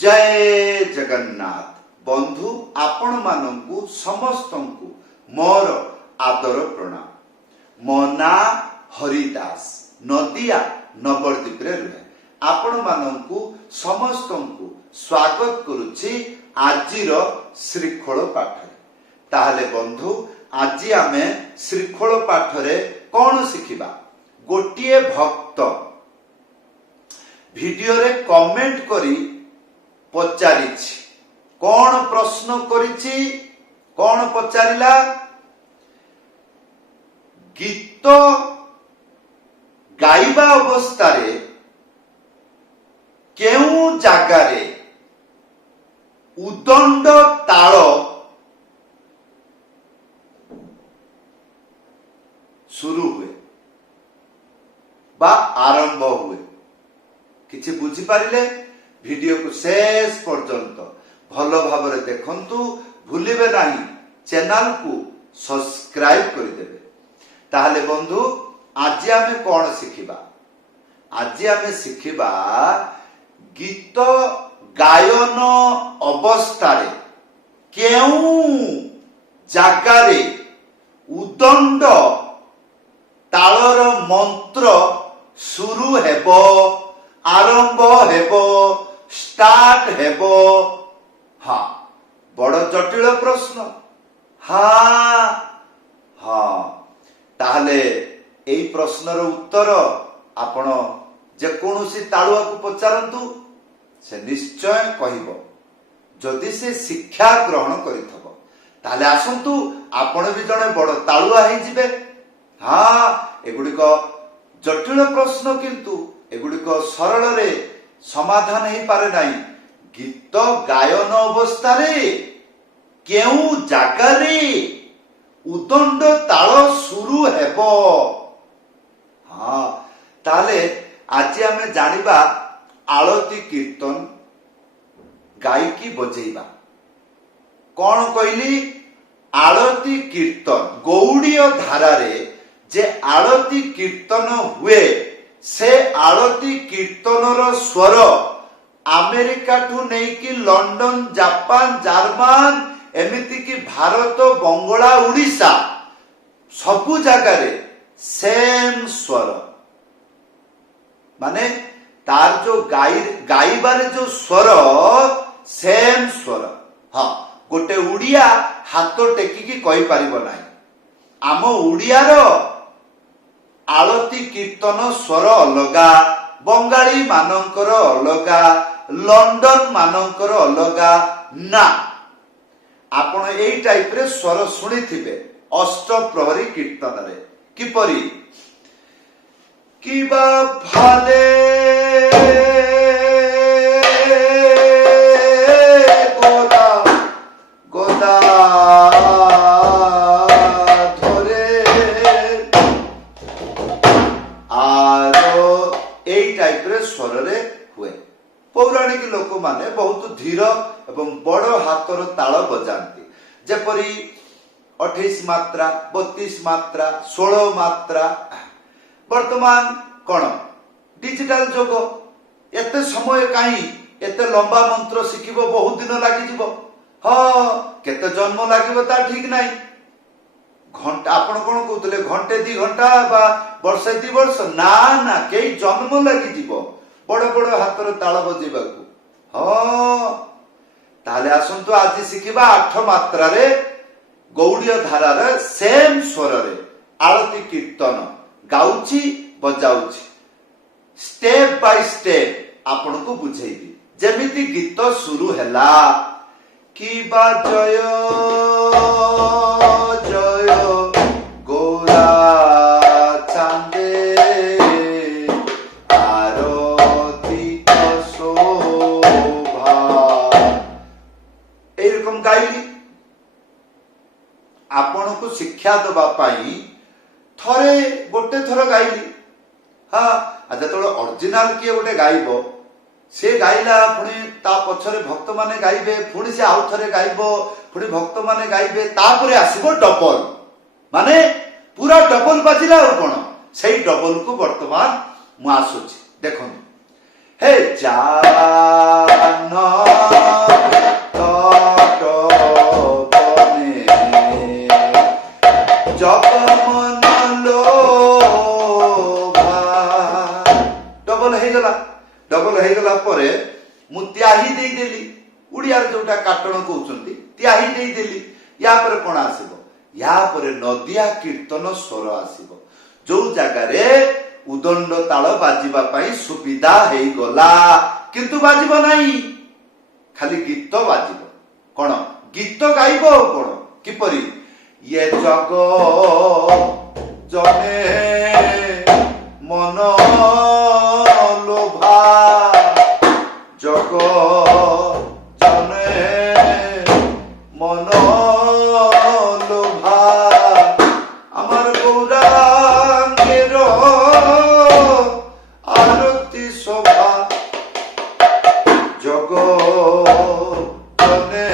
जय जगन्नाथ बंधु आपण मानंकु समस्तंकु मोर आदर प्रणाम। मो ना हरिदास नदिया नवरदीप रे रुहे आपण मानंकु समस्तंकु स्वागत करुछि आजिर श्रीखोल पाठ। ताहले बंधु आज आमे श्रीखोल पाठ रे कौन शिखिबा? गोटिए भक्त वीडियो रे कमेंट करी पचारिछि कौन प्रश्न करिछि कौन पचारिला? गीत गाइबा अवस्थारे केउ जागारे उदंड ताल शुरू हुए बा आरंभ हुए। किछि बुझी पारिले वीडियो को शेष पर्यंत भलो भाबरे देखंतु, भूलिबे नाही चैनल को सब्सक्राइब कर देबे। ताहले बंधु आज आमे कोन शिखिबा? आज आमे शिखिबा गीत गायन अवस्थारे केउ जागारे उदंड तालर मंत्र शुरू हेबो, आरंभ हेबो, स्टार्ट हेबो। हाँ, बड़ जटिल प्रश्न। हाँ हाँ, ताहले एई प्रश्नर उत्तर आपण जेकोसी तालुआ को पचारंतु, से निश्चय कहिबो। जदि से शिक्षा ग्रहण करिथबो ताहले आसंतु आपण भी जने बड़ तालुआ हेई जिवे। हाँ, एगुड़िक जटिल प्रश्न किंतु एगुड़िक सरल रे समाधान ही पारे नहीं। गीत गायन अवस्थारे केउ जागारे उदंड ताल शुरू हेबो। हाँ, ताले आज आमे जानिबा आलती कीर्तन गायकी बजेइबा। कौन कहली? आलती कीर्तन गौड़ीय धारारे जे आलती कीर्तन हुए, से आलती कीर्तनर स्वर अमेरिका ठू नहीं कि लंडन, जापान, जर्मन, एमिति कि भारत, बंगला, उड़ीसा सबु जगारे सेम स्वर, माने तार जो गाइबारे जो स्वर सेम स्वर। हाँ, गोटे उड़िया हाथ टेकिकी कहि परिबो नाही। आम उड़ियार आलती कीर्तन स्वर अलगा, बंगाली मानकर अलगा, लंडन मानकर अलगा ना। आपण एई टाइप रे स्वर सुनिथिबे अष्टप्रहरी कीर्तन रे। किपरि? किबा भाले गोदा गोदा स्वर रे हुए। पौराणिक लोक माने बहुत धीर एवं बड़ हाथर ताल बजाती, जेपरी 28 मात्रा, 32 मात्रा, 16 मात्रा। वर्तमान कौन डिजिटल जुग, एते समय कहीं एते लंबा मंत्र शिखिबो बहुत दिन लागि जिवो। हाँ, केते जन्म लागिबो ता ठीक नाही। घंटा आपण कोन कहतले घंटे 2 घंटा बा वर्षे 2 वर्ष ना ना, केई जन्म लागि जिवो बड़ बड़ हाथर ताल बजेबाकू। हाँ, ताले आसंतु आज शिखिबा 8 मात्रा रे गौड़ीय धारा रे सेम स्वर रे आलती कीर्तन गाउची बजाउची। स्टेप बाय स्टेप आपण को बुझेइबी। जेमिति गीत शुरू हैला कि बा जय जय गौरा चांदे आरती शोभा, एरकम गाइली। आपण को शिक्षा दबा पाई थरे गोटे थर गाइली। हाँ, जेतबेले ओरिजिनल किए गोटे गाइबो, से गाइला पुणी ता पछरे भक्त माने गाइबे, पुणी से आउ थरे गाइबो, पुणी भक्त माने गाइबे, तापरे आसीबो डबल, माने पूरा डबल बाजिला। और कोन सेही डबल को वर्तमान मु आसुची देखो। हे जान ପରେ मु त्याही देदेली उड़िया जोटा काटण कहते त्याही देदेली या पर कौन आसब या पर नदिया कीर्तन स्वर आसब जो जगार उदंड ताल बाजिबा पई सुविधा हे गला किंतु बाजिब नहीं खाली गीत बाजिब कौन गीत गाइब कौन किपरि ये जग जने मन लोभा जग जने मन लोभा আমার গৌরাঙ্গের আরতি শোভা জগ জনে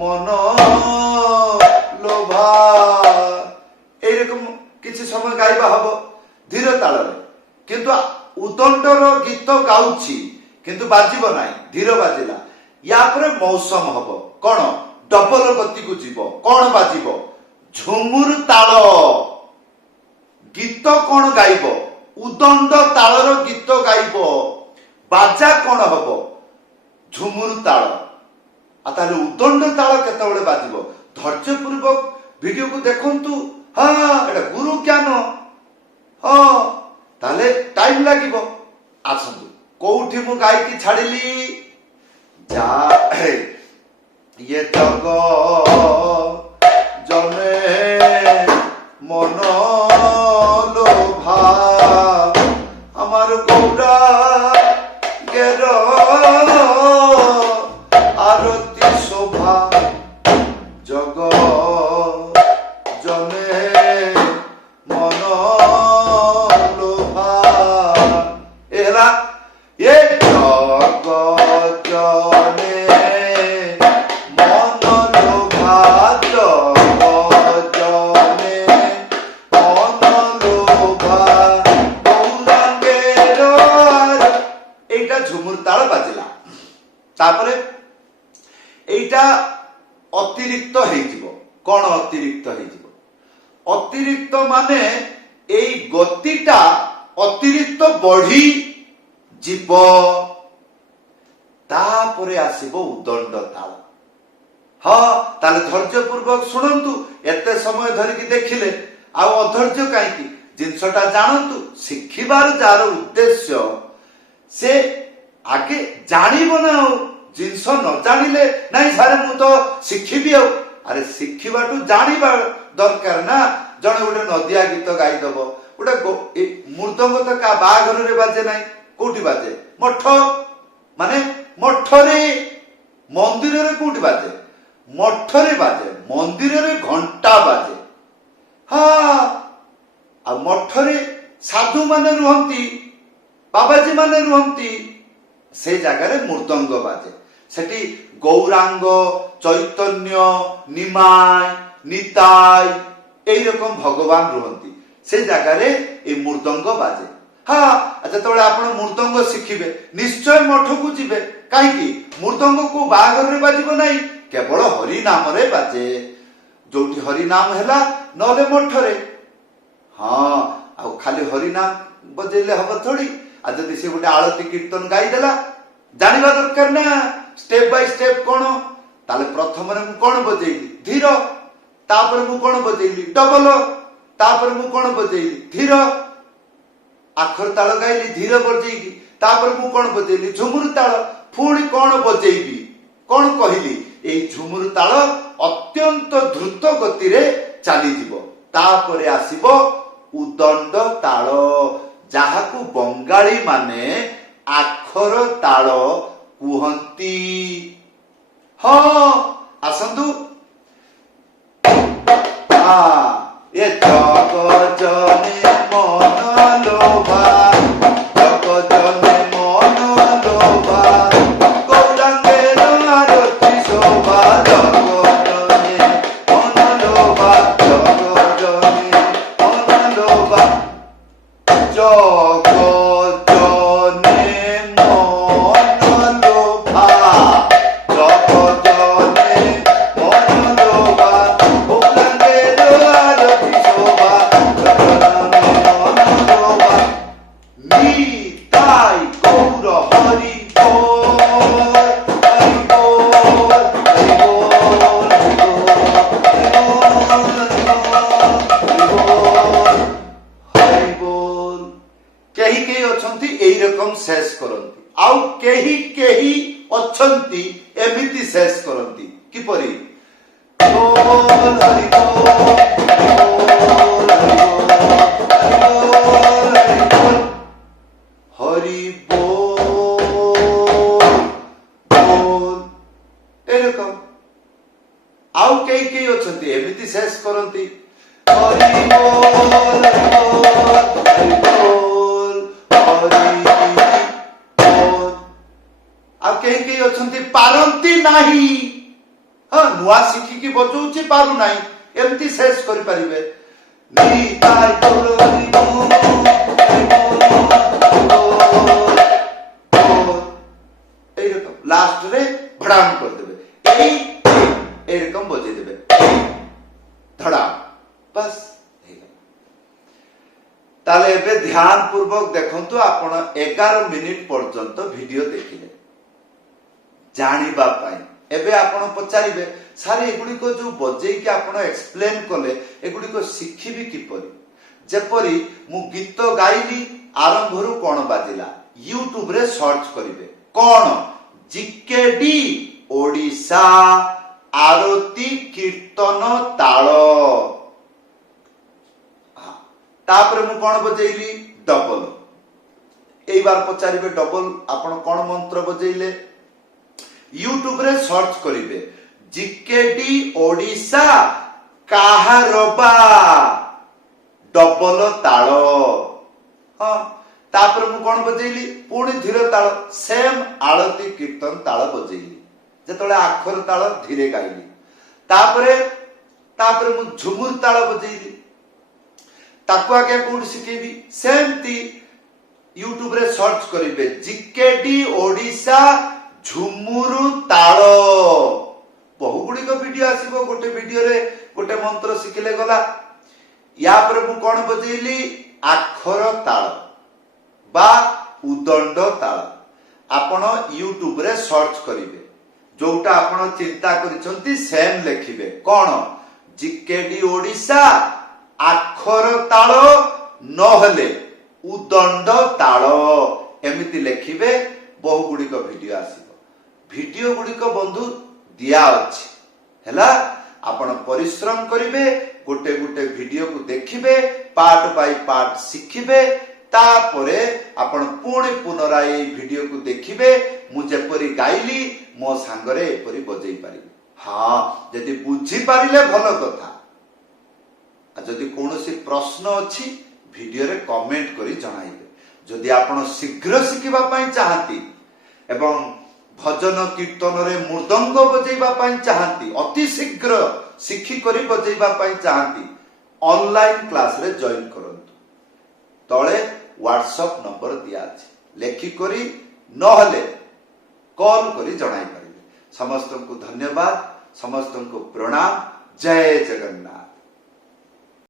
মন লোভা এইরকম কিছু সময় গাইবা হব ধীর তাଳରେ কিন্তু উদণ্ডর গীত গাউছি কিন্তু বাজিব নাই ধীর বাজিলা या पर मौसम हब कौन डबल गति को जीव कौन बाजिब झुमुर ताल गीत कौन गाइब उदंड तालर गीत गाइब बाजा कौन हब झुमुर ताल ताले उदंड ताल केतबेले बाजिब धैर्य पूर्वक वीडियो को देखंतु हाँ एटा गुरु ज्ञान हाँ ताले टाइम लागिबो आसंतु कोउठी मु गायकी छाड़िली जा ये जग जने मन लोभा আমার গৌরা গের আরতি শোভা জগ জনে মন লোভা এরা এ জগ জনে মন লোভা জগ জনে মন লোভা গৌরাঙ্গের এইটা ঝুমুর তাল বাজিলা তারপরে এইটা অতিরিক্ত হয়েଯିব কোন অতিরিক্ত হয়েଯିব অতিরিক্ত মানে এই গতিটা অতিরিক্ত বঢ়ি जीव तापरे आसीबो उदंड ताल हाँ ताले धैर्य पूर्वक शुणंतु एते समय धरिकी देखिले आ अधैर्य काईकी जिनसटा जानंतु शिखिबार जार उद्देश्य से आगे जानिबो ना जिनस न जानिले नहीं सारे मु तो शिखिबी आ अरे शिखिबाटू जानिबा दरकार ना जने गोटे नदिया गीत गाई दबो गोटे मृदंग तो का बाघर रे बाजे नहीं कोठी बाजे मठ माने मठरे मंदिर रे कोठी बाजे मठरे बाजे मंदिर रे घंटा बाजे हाँ आ मठरे साधु माने रुहंती बाबाजी माने रुहंती से जगह मृदंग बाजे सेठी गौरांग चैतन्य निमाय निताय एई रकम भगवान रुहंती से जगह ए मृदंग बाजे हाँ जेतबेले आपण मृदंग शिखिबे निश्चय मठ को जिबे काहेकि मृदंग को बागर रे बाजिबो नाही केवल हरि नाम रे बाजे जोठी हरि नाम हैला नले मठ रे हाँ आ खाली हरि नाम बजेले हबो थोड़ी आ जदि से गोटे आळती कीर्तन गाई देला जानिबा दरकार ना स्टेप बाय स्टेप कोन ताले प्रथम रे मु कोन बजेइली धीर तापर मु कोन बजेइली डबल तापर मु कोन बजेइली धीर आखर ताल गाइली धीर बजेइली तापर मु कोन बजेइली झुमुर ताल पुणी कोन बजेइबी कोन कहिली एई झुमुर ताल अत्यंत द्रुत गति रे चली जीवो तापरे आसीबो उदंड ताल जाहाकू बंगाली माने आखर ताल कुहंती हाँ आसंतु हाँ ये जग जने मन लोभा जग जने मन लोभा गौरांगेर आरती शोभा जग जने मन लोभा जग जने मन लोभा जग जने मन लोभा जग जने मन लोभा गौरांगेर आरती शोभा जग जने मन केही केही अछंती एई रकम शेष करंती आउ केही केही अछंती एमिति शेष करंती किपरि बोल हरि बोल बोल एरकम आउ केही केही अछंती एमिति शेष करंती हरि बोल हरि बोल आप कहीं कहीं अछंती पारंती नाही हाँ नुआ शिखी की बजौची पारु नाही एमती शेष करि परिबे नीताय गौर हरि बोल एई रकम लास्ट रे भड़ाम कर देबे एई रकम बजे देबे धड़ा बस ताले एबे ध्यान पूर्वक देखंतु आपण 11 मिनिट पर्यंत वीडियो देखिले जानिबा पाई एबे आपण पचारिबे सारे एगुडी को जो बजेई के आपण एक्सप्लेन कले एगुडी को शिखिबी किपरि जेपरि मु गीत गाइली आरंभ रु कोन बाजिला YouTube रे सर्च करिवे कोन जीकेडी ओडिसा आरती कीर्तन तालो तापर मु कोन बजेइली डबल एई बार पचारिबे डबल आपण कोन मंत्र बजेइले YouTube रे सर्च करिवे जीकेडी ओडिसा काहारबा डबल तालो हां तापर मु कोन बजेइली पुणी धीर ताल सेम आरती कीर्तन ताल बजेइली जेतले अक्षर ताल धीरे गाइली तापर मु झुमुर ताल बजेइली ताको आगे कोड सिखेबी सेमती YouTube रे सर्च करिवे जीकेडी ओडिसा झुमुरु तालो बहु गुडी को वीडियो आसीबो गोटे वीडियो रे गोटे मंत्र सिखिले गला या पर मु कोन बजेइली अक्षर ताल बा उदंड ताल आपण YouTube रे सर्च करिवे जोटा आपण चिंता करिसंती सेम लेखिबे कोन जीकेडी ओडिसा अक्षर ताल नहले उदंड ताल एमिति लेखिबे बहु गुडी को वीडियो आसीबो वीडियो गुडी को बंधु दिया अछि हैला आपण परिश्रम करिवे गोटे गोटे वीडियो को देखिबे पार्ट बाय पार्ट सिखिबे तापरे आपण पुणी पुनराय वीडियो को देखिबे मु जेपरि गाइली मो सांगरे एपरि बजेई पारिबे हां जदि बुझी पारिले भलो कथा जदि कौनसी प्रश्न अच्छी वीडियो रे कमेंट करी जणाइबे जदि आपण शीघ्र शिखिबा पई चाहती एवं भजन कीर्तन रे मृदंग बजेइबा पई चाहती अति शीघ्र शिखी करी बजेइबा पई चाहती ऑनलाइन क्लास रे जॉइन करंतु तळे व्हाट्सएप नंबर दिया अछि लेखि करी नहले कॉल करी जणाइ परिबे समस्त को धन्यवाद समस्त को प्रणाम जय जगन्नाथ।